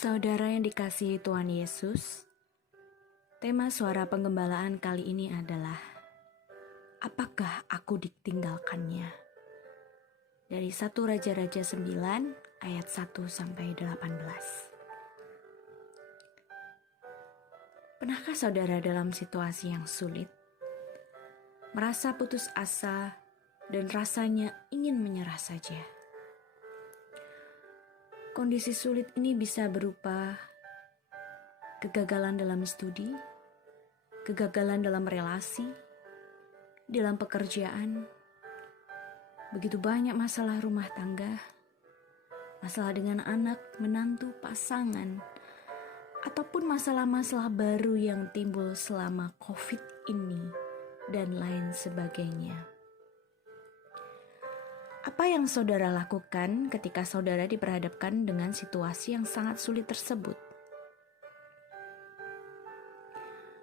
Saudara yang dikasihi Tuhan Yesus, tema suara penggembalaan kali ini adalah apakah aku ditinggalkannya? Dari 1 Raja-Raja 9 ayat 1-18. Pernahkah saudara dalam situasi yang sulit, merasa putus asa dan rasanya ingin menyerah saja? Kondisi sulit ini bisa berupa kegagalan dalam studi, kegagalan dalam relasi, dalam pekerjaan, begitu banyak masalah rumah tangga, masalah dengan anak, menantu, pasangan, ataupun masalah-masalah baru yang timbul selama COVID ini, dan lain sebagainya. Apa yang saudara lakukan ketika saudara diperhadapkan dengan situasi yang sangat sulit tersebut?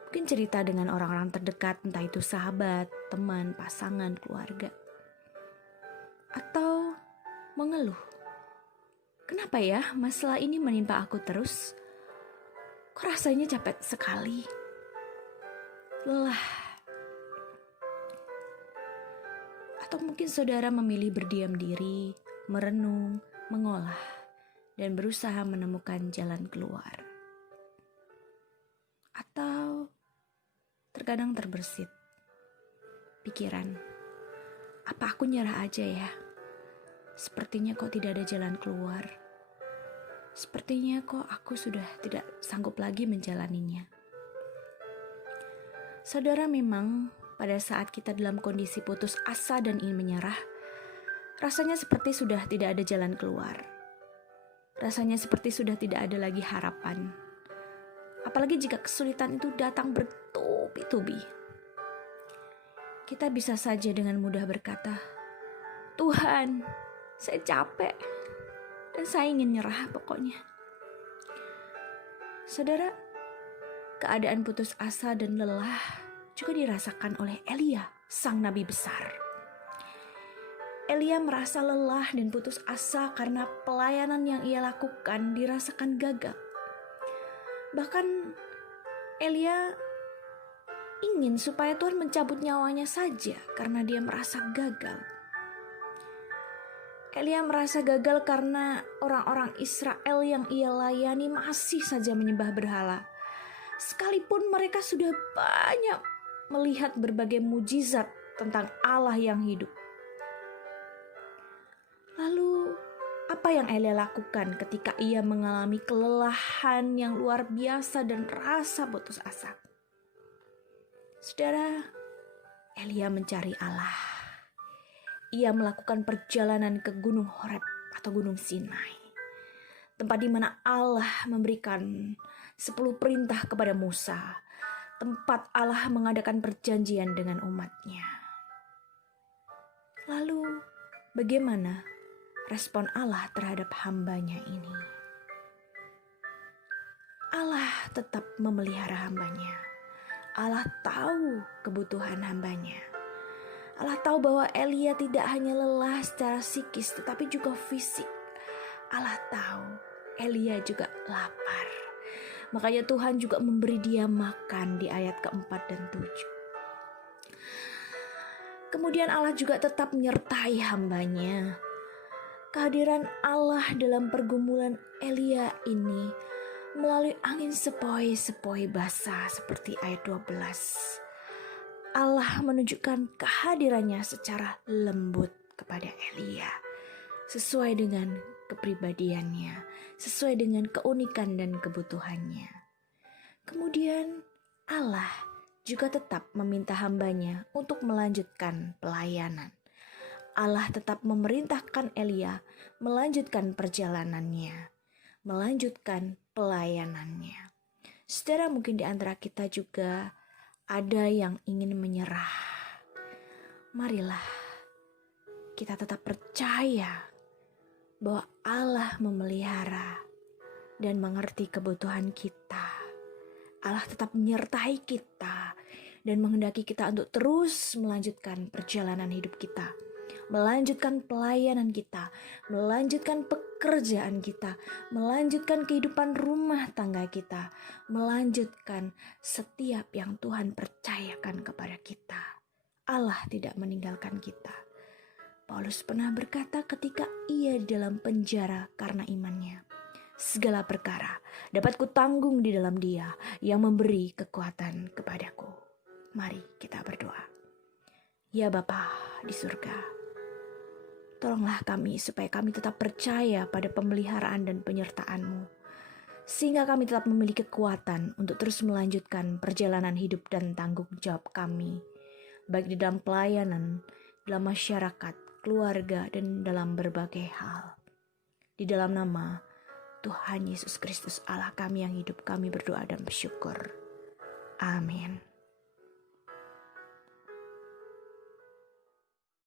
Mungkin cerita dengan orang-orang terdekat, entah itu sahabat, teman, pasangan, keluarga. Atau mengeluh. Kenapa ya masalah ini menimpa aku terus? Kok rasanya capek sekali? Lelah. Atau mungkin saudara memilih berdiam diri, merenung, mengolah, dan berusaha menemukan jalan keluar. Atau terkadang terbersit pikiran, apa aku nyerah aja ya? Sepertinya kok tidak ada jalan keluar. Sepertinya kok aku sudah tidak sanggup lagi menjalaninya. Saudara, memang pada saat kita dalam kondisi putus asa dan ingin menyerah, rasanya seperti sudah tidak ada jalan keluar. Rasanya seperti sudah tidak ada lagi harapan. Apalagi jika kesulitan itu datang bertubi-tubi. Kita bisa saja dengan mudah berkata, "Tuhan, saya capek dan saya ingin nyerah pokoknya." Saudara, keadaan putus asa dan lelah juga dirasakan oleh Elia, sang nabi besar. Elia merasa lelah dan putus asa karena pelayanan yang ia lakukan dirasakan gagal. Bahkan Elia ingin supaya Tuhan mencabut nyawanya saja karena dia merasa gagal. Elia merasa gagal karena orang-orang Israel yang ia layani masih saja menyembah berhala. Sekalipun mereka sudah banyak melihat berbagai mujizat tentang Allah yang hidup. Lalu, apa yang Elia lakukan ketika ia mengalami kelelahan yang luar biasa dan rasa putus asa? Saudara, Elia mencari Allah. Ia melakukan perjalanan ke Gunung Horeb atau Gunung Sinai, tempat di mana Allah memberikan 10 perintah kepada Musa, tempat Allah mengadakan perjanjian dengan umatnya. Lalu, bagaimana respon Allah terhadap hambanya ini? Allah tetap memelihara hambanya. Allah tahu kebutuhan hambanya. Allah tahu bahwa Elia tidak hanya lelah secara psikis, tetapi juga fisik. Allah tahu Elia juga lapar. Makanya Tuhan juga memberi dia makan di ayat keempat dan 7. Kemudian Allah juga tetap menyertai hambanya. Kehadiran Allah dalam pergumulan Elia ini melalui angin sepoi-sepoi basah seperti ayat 12. Allah menunjukkan kehadirannya secara lembut kepada Elia, sesuai dengan kepribadiannya, sesuai dengan keunikan dan kebutuhannya. Kemudian Allah juga tetap meminta hambanya untuk melanjutkan pelayanan. Allah tetap memerintahkan Elia melanjutkan perjalanannya, melanjutkan pelayanannya. Saudara, mungkin di antara kita juga ada yang ingin menyerah. Marilah kita tetap percaya bahwa Allah memelihara dan mengerti kebutuhan kita. Allah tetap menyertai kita dan menghendaki kita untuk terus melanjutkan perjalanan hidup kita. melanjutkan pelayanan kita, melanjutkan pekerjaan kita, melanjutkan kehidupan rumah tangga kita, melanjutkan setiap yang Tuhan percayakan kepada kita. Allah tidak meninggalkan kita. Paulus pernah berkata ketika ia dalam penjara karena imannya, segala perkara dapat kutanggung di dalam Dia yang memberi kekuatan kepadaku. Mari kita berdoa. Ya Bapa di surga, tolonglah kami supaya kami tetap percaya pada pemeliharaan dan penyertaan-Mu, sehingga kami tetap memiliki kekuatan untuk terus melanjutkan perjalanan hidup dan tanggung jawab kami, baik di dalam pelayanan, dalam masyarakat, keluarga, dan dalam berbagai hal. Di dalam nama Tuhan Yesus Kristus Allah kami yang hidup, kami berdoa dan bersyukur. Amin.